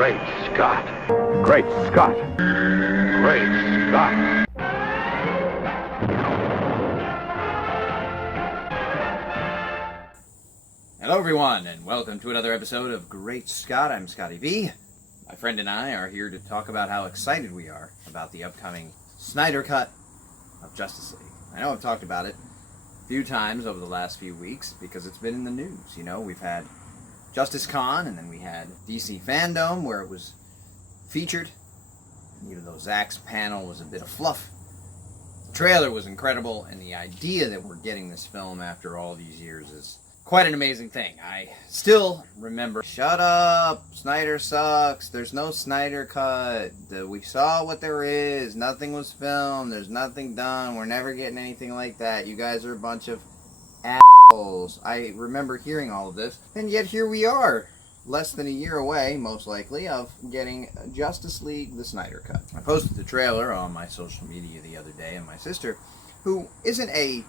Great Scott. Great Scott. Great Scott. Hello everyone, and welcome to another episode of Great Scott. I'm Scotty V. My friend and I are here to talk about how excited we are about the upcoming Snyder Cut of Justice League. I know I've talked about it a few times over the last few weeks because it's been in the news. You know, we've had Justice Con, and then we had DC Fandom where it was featured. Even though Zack's panel was a bit of fluff, the trailer was incredible, and the idea that we're getting this film after all these years is quite an amazing thing. I still remember, shut up, Snyder sucks, there's no Snyder Cut, we saw what there is, nothing was filmed, there's nothing done, we're never getting anything like that, you guys are a bunch of assholes. I remember hearing all of this, and yet here we are, less than a year away, most likely, of getting Justice League, the Snyder Cut. I posted the trailer on my social media the other day, and my sister, who isn't a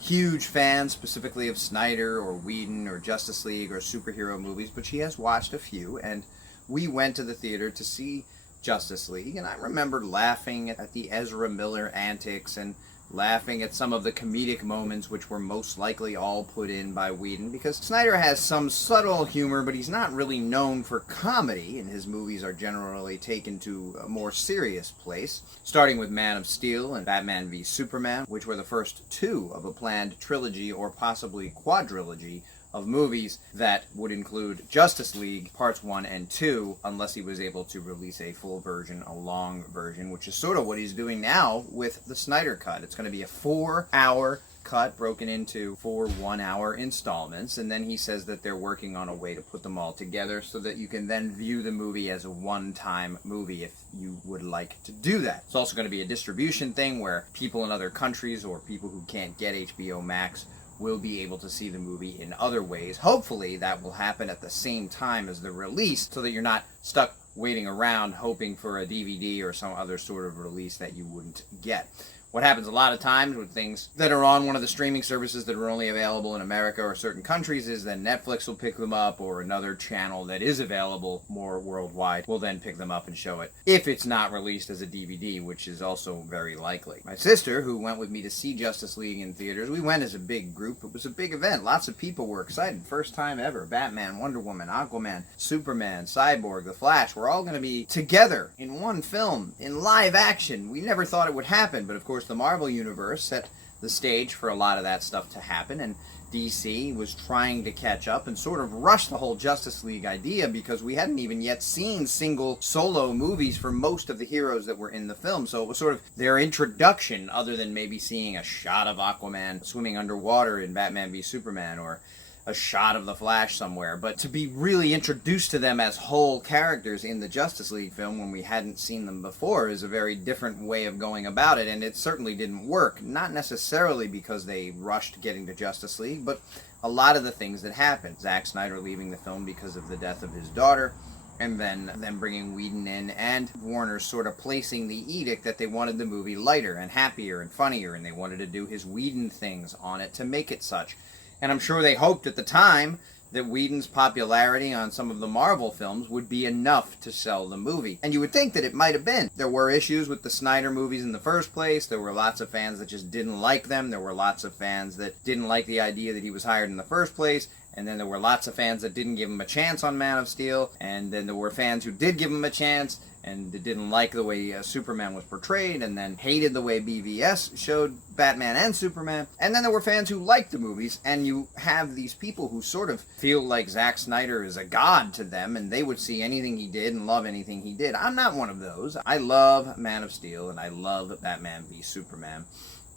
huge fan specifically of Snyder or Whedon or Justice League or superhero movies, but she has watched a few, and we went to the theater to see Justice League, and I remember laughing at the Ezra Miller antics and laughing at some of the comedic moments which were most likely all put in by Whedon, because Snyder has some subtle humor, but he's not really known for comedy, and his movies are generally taken to a more serious place, starting with Man of Steel and Batman v Superman, which were the first two of a planned trilogy or possibly quadrilogy of movies that would include Justice League Parts 1 and 2, unless he was able to release a full version, a long version, which is sort of what he's doing now with the Snyder Cut. It's going to be a 4-hour cut broken into 4 one-hour installments, and then he says that they're working on a way to put them all together so that you can then view the movie as a one-time movie if you would like to do that. It's also going to be a distribution thing where people in other countries or people who can't get HBO Max will be able to see the movie in other ways. Hopefully that will happen at the same time as the release so that you're not stuck waiting around hoping for a DVD or some other sort of release that you wouldn't get. What happens a lot of times with things that are on one of the streaming services that are only available in America or certain countries is that Netflix will pick them up, or another channel that is available more worldwide will then pick them up and show it, if it's not released as a DVD, which is also very likely. My sister, who went with me to see Justice League in theaters, we went as a big group. It was a big event. Lots of people were excited. First time ever. Batman, Wonder Woman, Aquaman, Superman, Cyborg, The Flash. We're all going to be together in one film, in live action. We never thought it would happen, but of course the Marvel Universe set the stage for a lot of that stuff to happen, and DC was trying to catch up and sort of rush the whole Justice League idea because we hadn't even yet seen single solo movies for most of the heroes that were in the film, so it was sort of their introduction, other than maybe seeing a shot of Aquaman swimming underwater in Batman v Superman, or a shot of the Flash somewhere, but to be really introduced to them as whole characters in the Justice League film when we hadn't seen them before is a very different way of going about it, and it certainly didn't work. Not necessarily because they rushed getting to Justice League, but a lot of the things that happened. Zack Snyder leaving the film because of the death of his daughter, and then them bringing Whedon in, and Warner sort of placing the edict that they wanted the movie lighter and happier and funnier, and they wanted to do his Whedon things on it to make it such. And I'm sure they hoped at the time that Whedon's popularity on some of the Marvel films would be enough to sell the movie. And you would think that it might have been. There were issues with the Snyder movies in the first place. There were lots of fans that just didn't like them. There were lots of fans that didn't like the idea that he was hired in the first place. And then there were lots of fans that didn't give him a chance on Man of Steel. And then there were fans who did give him a chance and didn't like the way Superman was portrayed, and then hated the way BVS showed Batman and Superman. And then there were fans who liked the movies, and you have these people who sort of feel like Zack Snyder is a god to them, and they would see anything he did and love anything he did. I'm not one of those. I love Man of Steel, and I love Batman v Superman.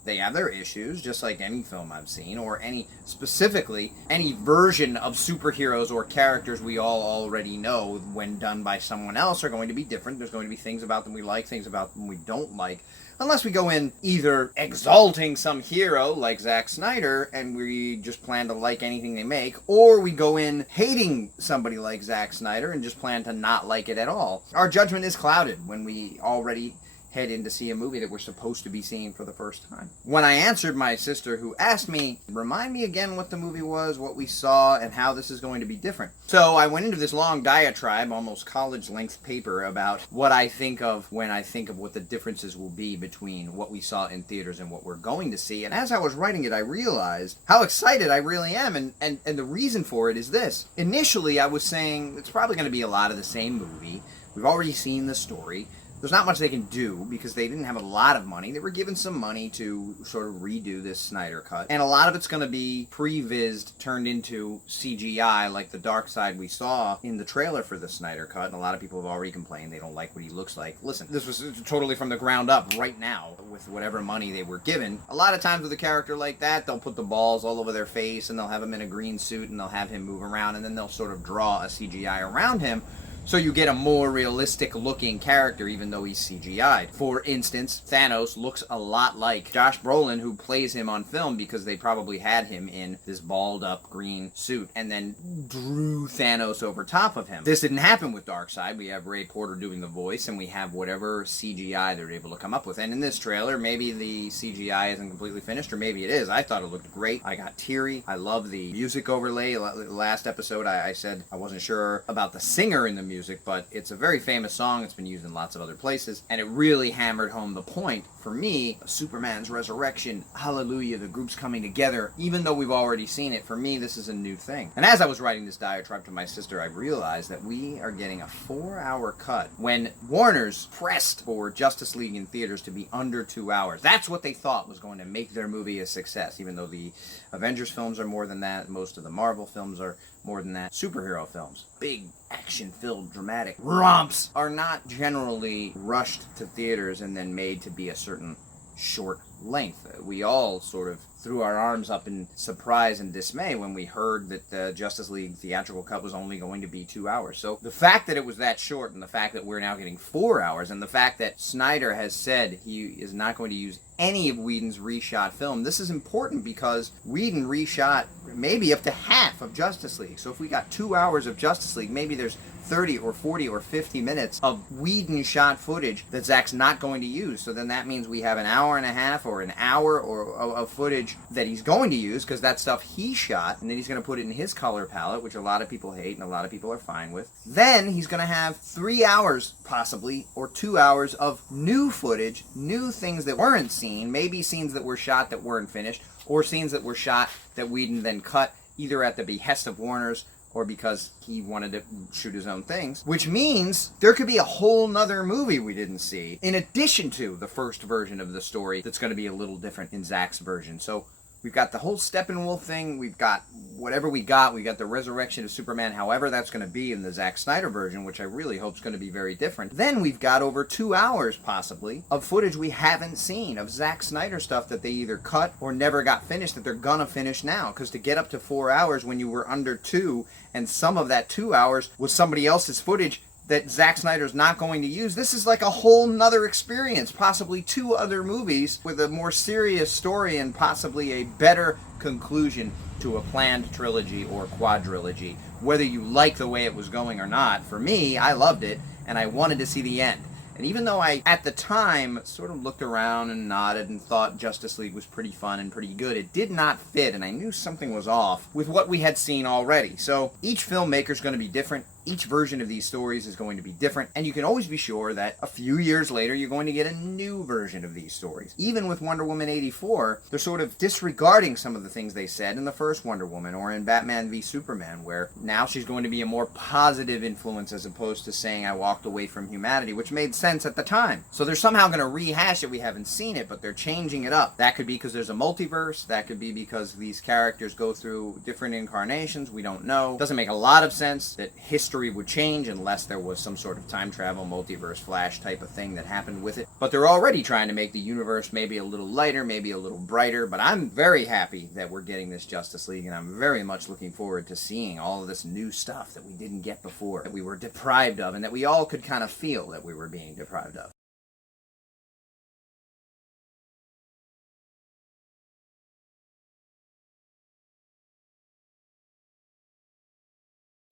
They have their issues, just like any film I've seen, or specifically, any version of superheroes or characters we all already know when done by someone else are going to be different. There's going to be things about them we like, things about them we don't like. Unless we go in either exalting some hero like Zack Snyder and we just plan to like anything they make, or we go in hating somebody like Zack Snyder and just plan to not like it at all. Our judgment is clouded when we already head in to see a movie that we're supposed to be seeing for the first time. When I answered my sister, who asked me, remind me again what the movie was, what we saw, and how this is going to be different. So I went into this long diatribe, almost college-length paper, about what I think of when I think of what the differences will be between what we saw in theaters and what we're going to see. And as I was writing it, I realized how excited I really am. And the reason for it is this. Initially, I was saying it's probably going to be a lot of the same movie. We've already seen the story. There's not much they can do because they didn't have a lot of money. They were given some money to sort of redo this Snyder cut. And a lot of it's going to be pre-vised, turned into CGI, like the dark side we saw in the trailer for the Snyder cut. And a lot of people have already complained they don't like what he looks like. Listen, this was totally from the ground up right now with whatever money they were given. A lot of times with a character like that, they'll put the balls all over their face and they'll have him in a green suit and they'll have him move around and then they'll sort of draw a CGI around him. So you get a more realistic looking character even though he's CGI'd. For instance, Thanos looks a lot like Josh Brolin, who plays him on film, because they probably had him in this balled up green suit and then drew Thanos over top of him. This didn't happen with Darkseid. We have Ray Porter doing the voice and we have whatever CGI they're able to come up with. And in this trailer, maybe the CGI isn't completely finished, or maybe it is. I thought it looked great. I got teary. I love the music overlay. Last episode I said I wasn't sure about the singer in the music, but it's a very famous song. It's been used in lots of other places, and it really hammered home the point for me. Superman's resurrection, hallelujah, the group's coming together. Even though we've already seen it, for me this is a new thing. And as I was writing this diatribe to my sister, I realized that we are getting a 4-hour cut when Warner's pressed for Justice League in theaters to be under 2 hours. That's what they thought was going to make their movie a success, even though the Avengers films are more than that. Most of the Marvel films are more than that. Superhero films, big action-filled dramatic romps, are not generally rushed to theaters and then made to be a certain short length. We all sort of threw our arms up in surprise and dismay when we heard that the Justice League theatrical cut was only going to be 2 hours. So the fact that it was that short, and the fact that we're now getting 4 hours, and the fact that Snyder has said he is not going to use any of Whedon's reshot film, this is important because Whedon reshot maybe up to half of Justice League. So if we got 2 hours of Justice League, maybe there's 30 or 40 or 50 minutes of Whedon shot footage that Zack's not going to use. So then that means we have an hour and a half or an hour of footage that he's going to use, because that's stuff he shot, and then he's going to put it in his color palette, which a lot of people hate and a lot of people are fine with. Then he's going to have 3 hours possibly, or 2 hours of new footage, new things that weren't seen, maybe scenes that were shot that weren't finished, or scenes that were shot that Whedon then cut either at the behest of Warner's or because he wanted to shoot his own things, which means there could be a whole nother movie we didn't see, in addition to the first version of the story that's going to be a little different in Zack's version. So we've got the whole Steppenwolf thing, we've got whatever we got the resurrection of Superman, however that's going to be in the Zack Snyder version, which I really hope is going to be very different. Then we've got over 2 hours, possibly, of footage we haven't seen, of Zack Snyder stuff that they either cut or never got finished that they're gonna finish now. Because to get up to 4 hours when you were under 2, and some of that 2 hours was somebody else's footage that Zack Snyder's not going to use, this is like a whole nother experience, possibly 2 other movies with a more serious story and possibly a better conclusion to a planned trilogy or quadrilogy. Whether you like the way it was going or not, for me, I loved it, and I wanted to see the end. And even though I, at the time, sort of looked around and nodded and thought Justice League was pretty fun and pretty good, it did not fit, and I knew something was off with what we had seen already. So each filmmaker's going to be different. Each version of these stories is going to be different, and you can always be sure that a few years later you're going to get a new version of these stories. Even with Wonder Woman 84, they're sort of disregarding some of the things they said in the first Wonder Woman or in Batman v Superman, where now she's going to be a more positive influence as opposed to saying I walked away from humanity, which made sense at the time. So they're somehow going to rehash it. We haven't seen it, but they're changing it up. That could be because there's a multiverse. That could be because these characters go through different incarnations. We don't know. Doesn't make a lot of sense that history would change unless there was some sort of time travel, multiverse, Flash type of thing that happened with it. But they're already trying to make the universe maybe a little lighter, maybe a little brighter, but I'm very happy that we're getting this Justice League, and I'm very much looking forward to seeing all of this new stuff that we didn't get before, that we were deprived of, and that we all could kind of feel that we were being deprived of.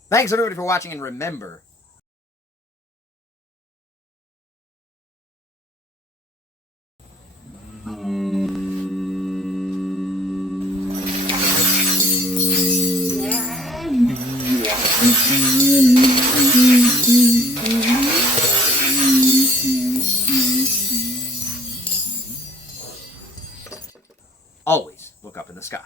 Thanks everybody for watching, and remember, Always look up in the sky.